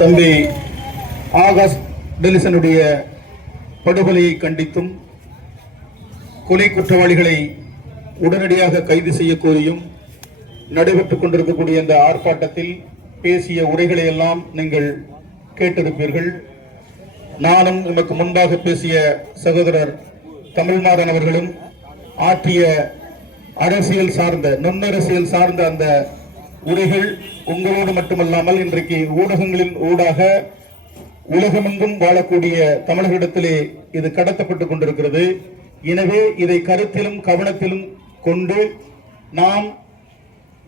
தம்பி ஆகாஷ் டெலிசனுடைய படுகொலையை கண்டித்தும் கொலை குற்றவாளிகளை உடனடியாக கைது செய்ய கோரியும் நடைபெற்றுக் கொண்டிருக்கக்கூடிய இந்த ஆர்ப்பாட்டத்தில் பேசிய உரைகளை எல்லாம் நீங்கள் கேட்டிருப்பீர்கள். நானும் உமக்கு முன்பாக பேசிய சகோதரர் தமிழ்மாறன் அவர்களும் ஆற்றிய அரசியல் சார்ந்த நுண்ணரசியல் சார்ந்த அந்த உரைகள் உங்களோடு மட்டுமல்லாமல் இன்றைக்கு ஊடகங்களின் ஊடாக உலகமெங்கும் வாழக்கூடிய தமிழர்களிடத்திலே இது கடத்தப்பட்டுக் கொண்டிருக்கிறது. எனவே இதை கருத்திலும் கவனத்திலும் கொண்டு நாம்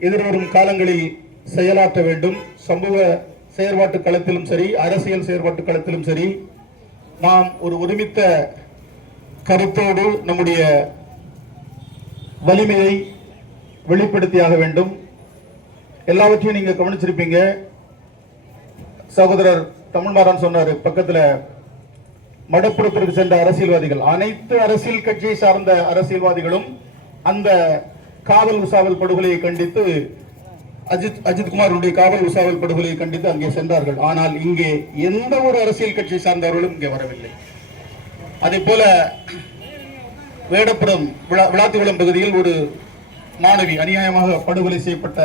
எதிர்வரும் காலங்களில் செயலாற்ற வேண்டும். சமூக செயற்பாட்டு களத்திலும் சரி, அரசியல் செயற்பாட்டு களத்திலும் சரி, நாம் ஒரு ஒருமித்த கருத்தோடு நம்முடைய வலிமையை வெளிப்படுத்தியாக வேண்டும். எல்லாவற்றையும் நீங்க கவனிச்சிருப்பீங்க. சகோதரர் தமிழ்மாறன் சொன்னாரு, பக்கத்துல மடப்புறத்திற்கு சென்ற அரசியல்வாதிகள், அனைத்து அரசியல் கட்சியை சார்ந்த அரசியல்வாதிகளும் அந்த காவல் உசாவல் படுகொலையை கண்டித்து, அஜித்குமாருடைய காவல் உசாவல் படுகொலையை கண்டித்து அங்கே சென்றார்கள். ஆனால் இங்கே எந்த ஒரு அரசியல் கட்சியை சார்ந்தவர்களும் இங்கே வரவில்லை. அதே போல வேடப்புறம் விளாத்திகுளம் பகுதியில் ஒரு மாணவி அநியாயமாக படுகொலை செய்யப்பட்ட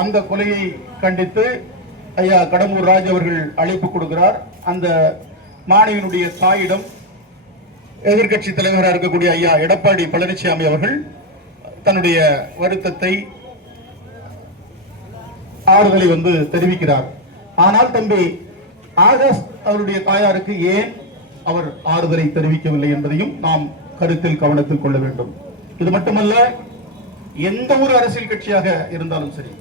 அந்த கொலையை கண்டித்து ஐயா கடம்பூர் ராஜ் அவர்கள் அழைப்பு கொடுக்கிறார். அந்த மாணவியினுடைய தாயிடம் எதிர்கட்சி தலைவராக இருக்கக்கூடிய ஐயா எடப்பாடி பழனிசாமி அவர்கள் தன்னுடைய வருத்தத்தை, ஆறுதலை தெரிவிக்கிறார். ஆனால் தம்பி ஆகாஷ் அவருடைய தாயாருக்கு ஏன் அவர் ஆறுதலை தெரிவிக்கவில்லை என்பதையும் நாம் கருத்தில் கவனத்தில் கொள்ள வேண்டும். இது மட்டுமல்ல, எந்த ஒரு அரசியல் கட்சியாக இருந்தாலும் சரி,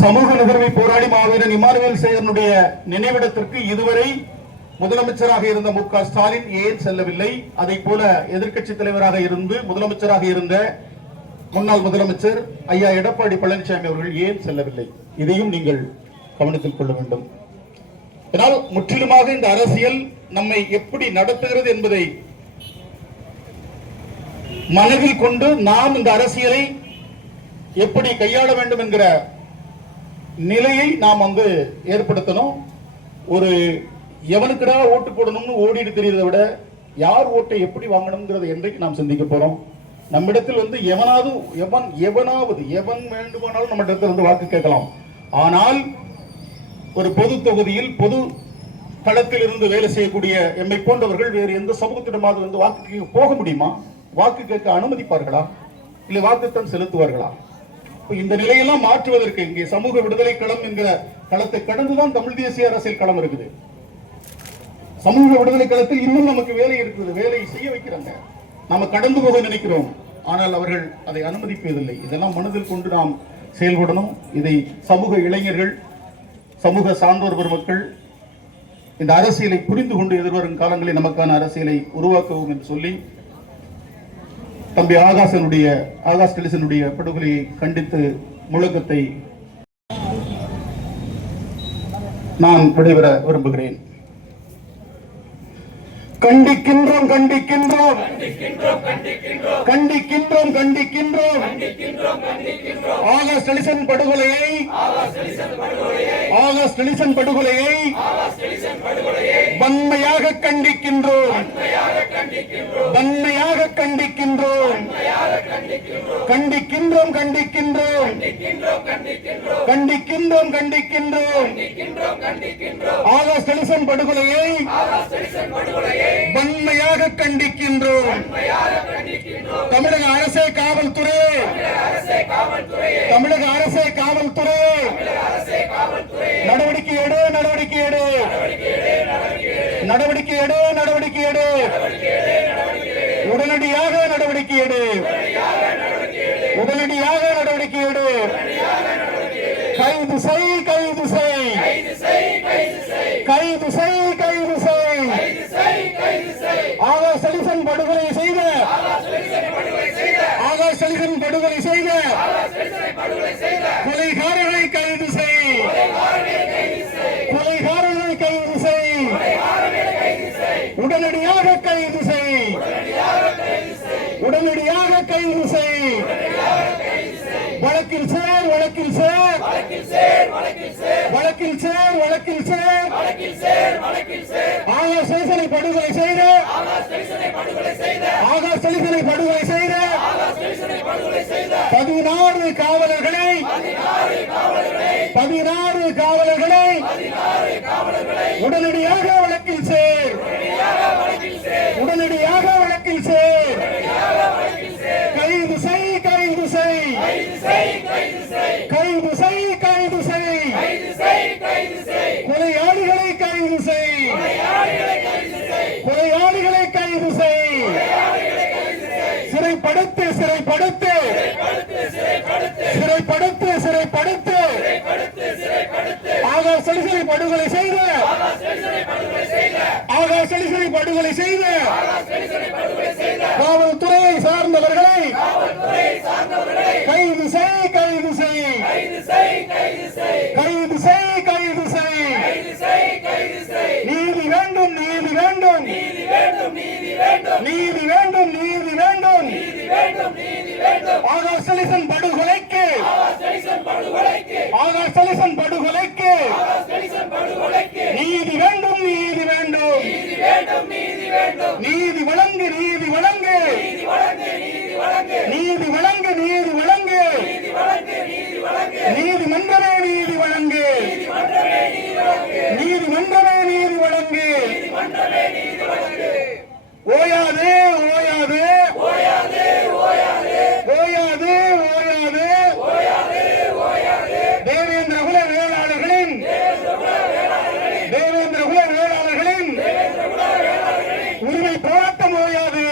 சமூக நுகர்வை போராடி மாவீரன் இமானுவேல் சேகரனுடைய நினைவிடத்திற்கு இதுவரை முதலமைச்சராக இருந்த மு.க. ஸ்டாலின் ஏன் செல்லவில்லை? அதை போல எதிர்கட்சி தலைவராக இருந்து முதலமைச்சராக இருந்த முன்னாள் முதலமைச்சர் ஐயா எடப்பாடி பழனிசாமி அவர்கள் ஏன் செல்லவில்லை? இதையும் நீங்கள் கவனத்தில் கொள்ள வேண்டும். இதனால் முற்றிலுமாக இந்த அரசியல் நம்மை எப்படி நடத்துகிறது என்பதை மனதில் கொண்டு நாம் இந்த அரசியலை எப்படி கையாள வேண்டும் என்கிற நிலையை நாம் ஏற்படுத்தணும். ஒரு எவனுக்குடா ஓட்டு போடணும்னு ஓடிட்டு தெரியறதை விட யார் ஓட்டை எப்படி வாங்கணும்ங்கிறத என்றைக்கு நாம் சிந்திக்க போறோம். நம்மிடத்தில் எவன் வேண்டுமானாலும் நம்ம இடத்துல வாக்கு கேட்கலாம். ஆனால் ஒரு பொது தொகுதியில் பொது களத்தில் இருந்து வேலை செய்யக்கூடிய எம்மை போன்றவர்கள் வேறு எந்த சமூகத்திடமாவது வாக்கு போக முடியுமா? வாக்கு கேட்க அனுமதிப்பார்களா? இல்லை வாக்குத்தான் செலுத்துவார்களா? இந்த நிலையெல்லாம் மாற்றுவதற்கு இங்கே சமூக விடுதலை களம் என்கிற களத்தை கடந்துதான் தமிழ் தேசிய அரசியல் களம் இருக்குது. சமூக விடுதலை களத்தில் இன்னும் நமக்கு வேலை இருக்குது. வேலை செய்ய வைக்கிறாங்க. நாம கடந்து போக நினைக்கிறோம். ஆனால் அவர்கள் அதை அனுமதிப்பதில்லை. இதெல்லாம் மனதில் கொண்டு நாம் செயல்படணும். இதை சமூக இளைஞர்கள், சமூக சான்றோர் பெருமக்கள் இந்த அரசியலை புரிந்து கொண்டு எதிர்வரும் காலங்களில் நமக்கான அரசியலை உருவாக்குவோம் என்று சொல்லி, தம்பி ஆகாஷ் டெலிசனுடைய படுகொலையை கண்டித்து முழக்கத்தை நான் விடைபெற விரும்புகிறேன். கண்டிக்கின்றோம் கண்டிக்கின்றோம் கண்டிக்கின்றோம் கண்டிக்கின்றோம் ஆகாஷ் டெலிசன் படுகொலையை வன்மையாக கண்டிக்கின்றோம். வன்மையாக கண்டிக்கின்றோம். கண்டிக்கின்றோம் கண்டிக்கின்றோம் கண்டிக்கின்றோம் கண்டிக்கின்றோம் ஆகாஷ் டெலிசன் படுகொலையை வன்மையாக கண்டிக்கின்றோம். தமிழக அரசே காவல்துறை, தமிழக அரசே காவல்துறை, நடவடிக்கை எடு, நடவடிக்கை எடு, நடவடிக்கை எடு, நடவடிக்கை எடு, உடனடியாக நடவடிக்கை எடு, உடனடியாக நடவடிக்கை எடு, கைது செய், கைது செய், கைது செய், கைது செய், ஆகாஷ் டெலிசன் படுகொலை செய்த, ஆகாஷ் டெலிசன் படுகொலை செய்த கொலைகாரர்களை கைது செய், கொலைகாரர்களை கைது செய், உடனடியாக கைது செய், உடனடியாக கைது செய், வழக்கில் சேர், வழக்கில் சேர், வழக்கில் சேர் வழக்கில் சேர் ஆகாஷ் நெல்சனை படுகொலை செய்த ஆகாஷ் நெல்சனை படுகொலை செய்த 16 காவலர்களை உடனடியாக வழக்கில் சேர் உடனடியாக வழக்கில் சேர் கைது செய் கைது செய் கைது செய் கைது செய் கொலையாளிகளை கைது செய் கொலையாளிகளை கைது செய் சிறைப்படுத்து சிறைப்படுத்து சிறைப்படுத்து சிறைப்படுத்து ஆகாஷ் நெல்சனை படுகொலை செய்த ஆகாஷ் நெல்சனை படுகொலை செய்த காவல்துறையை சார்ந்தவர்களை கைது செய் கைது செய் கைது செய் கைது செய் நீதி வேண்டும் நீதி வேண்டும் நீதி வேண்டும் நீதி வேண்டும் ஆகாஷ் நெல்சன் படுகொலைக்கு ஆகாஷ் நெல்சன் படுகொலைக்கு நீதி வேண்டும் நீதி வேண்டும் நீதி வழங்கு நீதி வழங்கு நீதி வழங்கு நீதி வழங்கு நீதிமன்றமே நீதி வழங்கு நீதிமன்றமே நீதி வழங்கு ஓயாது ஓயாது ஓயாது ஓயாது தேவேந்திர குல வேளாளர்களின் உரிமை போராட்டம் ஓயாது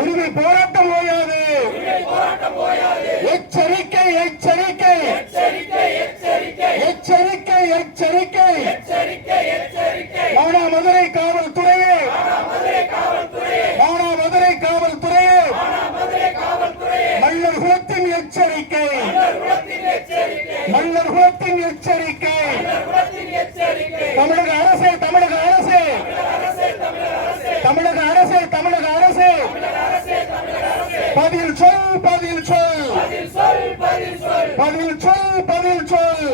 உரிமை போராட்டம் ஓயாது எச்சரிக்கை எச்சரிக்கை எச்சரிக்கை எச்சரிக்கை மானாமதுரை காவல்துறையே மானாமதுரை காவல்துறையே மல்லர் குலத்தின் எச்சரிக்கை மல்லர் குலத்தின் எச்சரிக்கை தமிழக அரசே தமிழக அரசே தமிழக அரசே தமிழக அரசே பதில் சொல் பதில் சொல் பதில் சொல் பதில் சொல்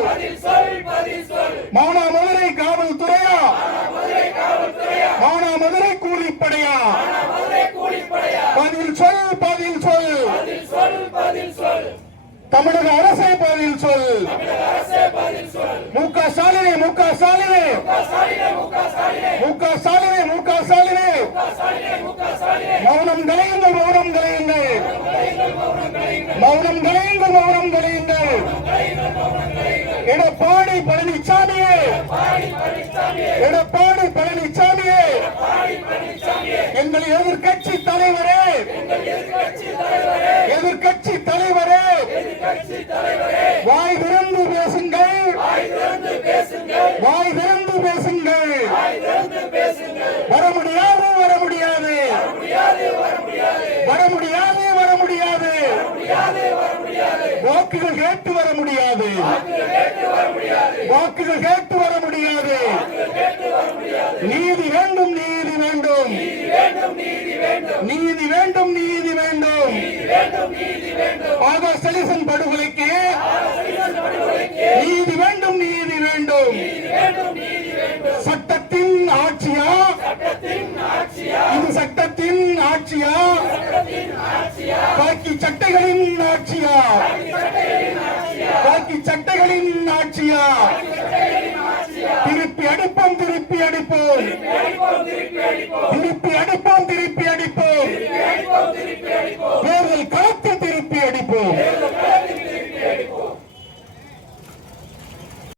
மானாமதுரை காவல்துறையா மானாமதுரை கூலிப்படையா பதில் சொல் பதில் சொல் தமிழக அரசே பதில் சொல் முக ஸ்டாலினே முக ஸ்டாலினே முக ஸ்டாலினே முக ஸ்டாலினே மௌனம் கலையுங்கள் மௌனம் கலையுங்கள் மௌனம் கலையுங்கள் மௌனம் கலையுங்கள் எடப்பாடி பழனிசாமியே எடப்பாடி பழனிசாமியே எங்கள் எதிர்கட்சி தலைவரே எதிர்கட்சி தலைவரே வாய் திறந்து பேசுங்கள் வாய் திறந்து பேசுங்கள் வர முடியாது வர முடியாது வர முடியாது வர முடியாது வாக்குகள் கேட்டு வர முடியாது வாக்குகள் கேட்டு வர முடியாது நீதி வேண்டும் நீதி வேண்டும் நீதி வேண்டும் நீதி வேண்டும் ஆகாஷ் நெல்சன் படுகொலைக்கு நீதி வேண்டும் நீதி வேண்டும் சட்டத்தின் ஆட்சியா இது சட்டத்தின் ஆட்சியா காக்கி சட்டைகளின் ஆட்சியா காக்கி சட்டைகளின் ஆட்சியா திருப்பி அடிப்போம் திருப்பி அடிப்போம் திருப்பி அடிப்போம் திருப்பி